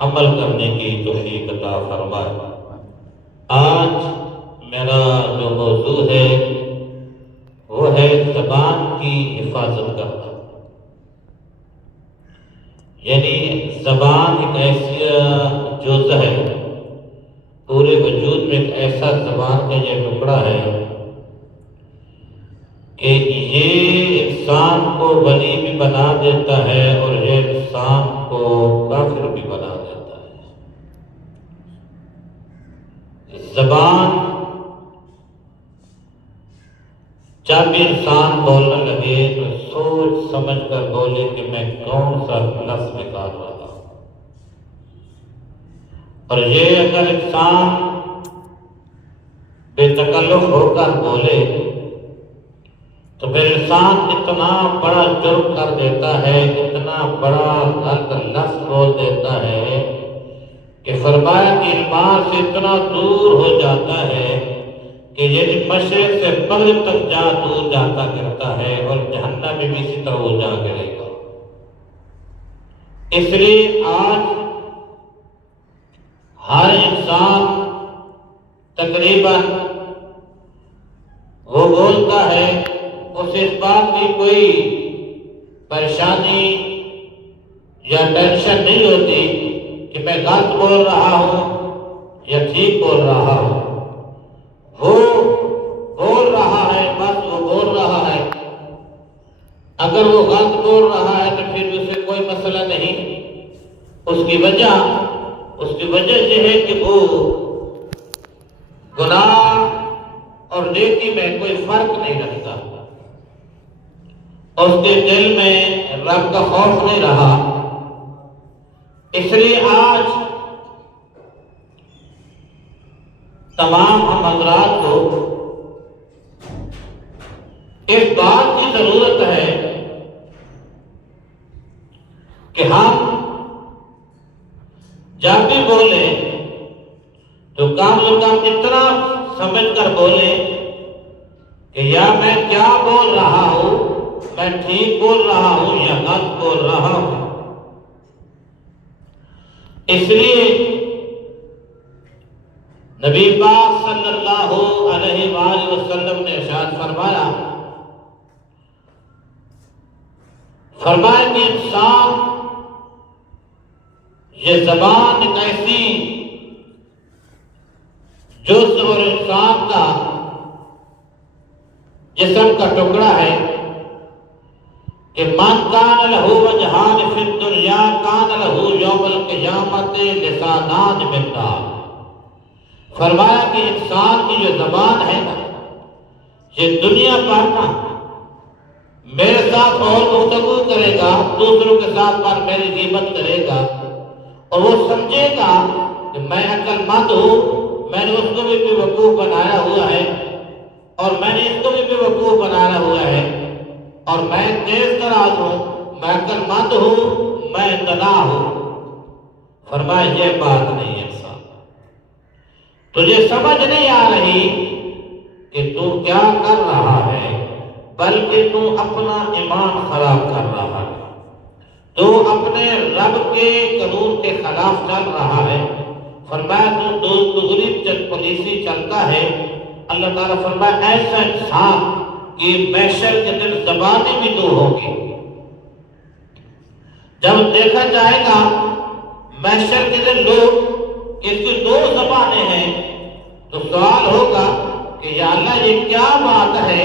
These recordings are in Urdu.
عمل کرنے کی توفیق عطا فرمائے۔ آج میرا جو موضوع ہے وہ ہے زبان کی حفاظت کرنا، یعنی زبان ایک ایسی جز ہے، پورے وجود میں ایک ایسا زبان کا یہ ٹکڑا ہے کہ یہ انسان کو ولی بھی بنا دیتا ہے اور یہ انسان کو کافر بھی بنا دیتا ہے۔ زبان جب بھی انسان بولنے لگے تو سوچ سمجھ کر بولے کہ میں کون سا لفظ نکال رہا ہوں، اور یہ اگر انسان بے تکلف ہو کر بولے تو پھر انسان اتنا بڑا جرم کر دیتا ہے، اتنا بڑا غلط لفظ بول دیتا ہے کہ فرمایا کہ ایمان سے اتنا دور ہو جاتا ہے کہ یہ مشرق سے مغرب تک جا دور جاتا کرتا ہے، اور جہنم میں بھی اسی طرح وہ جا گرے گا۔ اس لیے آج ہر انسان تقریباً وہ بولتا ہے، اسے اس بات کی کوئی پریشانی یا ٹینشن نہیں ہوتی کہ میں غلط بول رہا ہوں یا ٹھیک بول رہا ہوں، وہ بول رہا ہے، بس وہ بول رہا ہے۔ اگر وہ غلط بول رہا ہے تو پھر اسے کوئی مسئلہ نہیں، اس کی وجہ یہ ہے کہ وہ گناہ اور نیکی میں کوئی فرق نہیں رکھتا، اس کے دل میں رب کا خوف نہیں رہا۔ اس لیے آج تمام ہم حضرات کو اس بات کی ضرورت ہے کہ ہم جب بھی بولیں تو کم سے کم اتنا سمجھ کر بولیں کہ یا میں کیا بول رہا ہوں، میں ٹھیک بول رہا ہوں یا غلط بول رہا ہوں۔ اس لیے نبی پاک صلی اللہ علیہ وآلہ وسلم نے ارشاد فرمایا کہ انسان یہ زبان ایک ایسی جز اور انسان کا جسم کا ٹکڑا ہے کہ من کان لہو وجہان فی الدنیا کان لہو یوم القیامت لسانان من نار۔ فرمایا کہ انسان کی جو زبان ہے نا، یہ دنیا پر نا میرے ساتھ اور گفتگو کرے گا، دوسروں کے ساتھ پر میری غیبت کرے گا، اور وہ سمجھے گا کہ میں عقل مند ہوں، میں نے اس کو بھی بے وقوف بنایا ہوا ہے اور میں نے اس کو بھی بے وقوف بنایا ہوا ہے، اور میں تیز تراز ہوں، میں عقل مند ہوں، میں دنا ہوں۔ فرمایا یہ بات نہیں ہے انسان، تجھے سمجھ نہیں آ رہی کہ تو کیا کر رہا ہے، بلکہ تو اپنا ایمان خراب کر رہا ہے، تو اپنے رب کے قانون کے خلاف چل رہا ہے۔ فرمایا تو دوسری پالیسی چلتا ہے۔ اللہ تعالیٰ فرمایا ایسا انسان کہ محشر کے دن زبانیں بھی دو ہوگی۔ جب دیکھا جائے گا محشر کے دن لوگ اس کی دو زبانیں ہیں تو سوال ہوگا کہ یا اللہ یہ کیا بات ہے،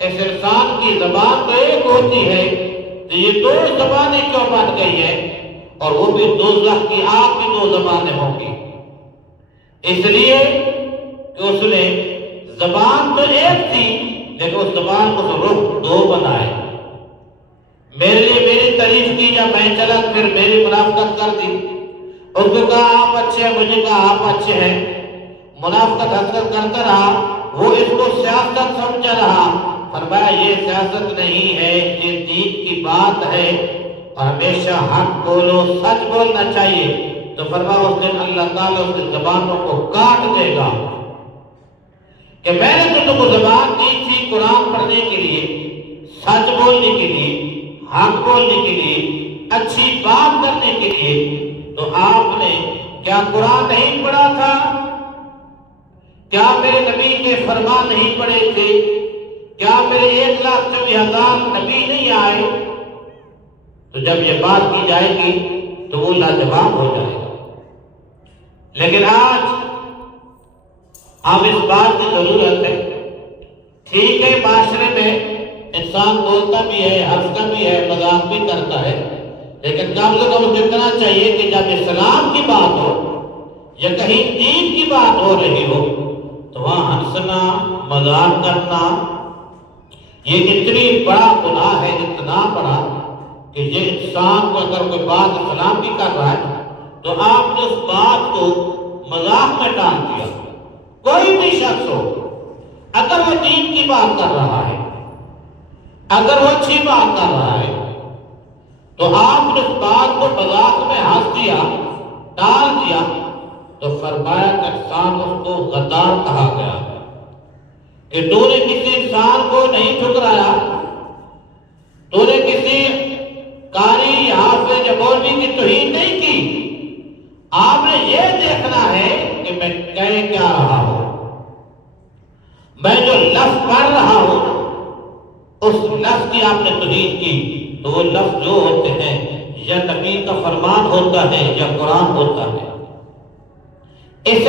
اس انسان کی زبان تو ایک ہوتی ہے تو یہ دو زبانیں کیوں بن گئی ہے، اور وہ بھی دوزخ کی آگ کی دو زبانیں ہوں گی۔ اس لیے کہ اس نے زبان تو ایک تھی لیکن اس زبان کو رخ دو بنائے، میرے لیے میری تعریف کی یا میں چلا پھر میری منافقت کر دی، اس کو کہا آپ اچھے ہیں، مجھے کہا آپ اچھے ہیں، منافقت حسد کرتا رہا، وہ اس کو سیاست سمجھا رہا۔ فرمایا یہ سیاست نہیں ہے، یہ دین کی بات ہے، اور ہمیشہ حق بولو، سچ بولنا چاہیے۔ تو فرمایا اس دن اللہ تعالیٰ اس کی زبانوں کو کاٹ دے گا کہ میں نے تو تم کو زبان دی تھی قرآن پڑھنے کے لیے، سچ بولنے کے لیے، حق بولنے کے لیے، اچھی بات کرنے کے لیے، تو آپ نے کیا قرآن نہیں پڑھا تھا؟ کیا میرے نبی کے فرمان نہیں پڑھے تھے؟ کیا میرے 1,24,000 نبی نہیں آئے؟ تو جب یہ بات کی جائے گی تو وہ لاجواب ہو جائے گا۔ لیکن آج اب اس بات کی ضرورت ہے، ٹھیک ہے معاشرے میں انسان بولتا بھی ہے، ہنستا بھی ہے، مذاق بھی کرتا ہے، لیکن کم سے کم اتنا چاہیے کہ جب اسلام کی بات ہو یا کہیں دین کی بات ہو رہی ہو تو وہاں ہنسنا، مذاق کرنا یہ اتنی بڑا گناہ ہے، اتنا بڑا کہ یہ انسان کو اگر کوئی بات اسلام کی کر رہا ہے تو آپ نے اس بات کو مذاق میں ڈال دیا۔ کوئی بھی شخص ہو، اگر وہ دین کی بات کر رہا ہے، اگر وہ اچھی بات کر رہا ہے تو آپ نے اس بات کو مذاق میں ہنس دیا، ڈال دیا، تو فرمایا کہ انسان اس کو غدار کہا گیا کہ تو نے کسی انسان کو نہیں ٹھکرایا، تو نے کسی قاری حافظ یا مولوی کی توہین نہیں کی، آپ نے یہ دیکھنا ہے کہ میں کہہ کیا رہا ہوں، میں جو لفظ پڑھ رہا ہوں اس لفظ کی آپ نے توہین کی تو وہ لفظ جو ہوتے ہیں یا نبی کا فرمان ہوتا ہے یا قرآن ہوتا ہے۔ اس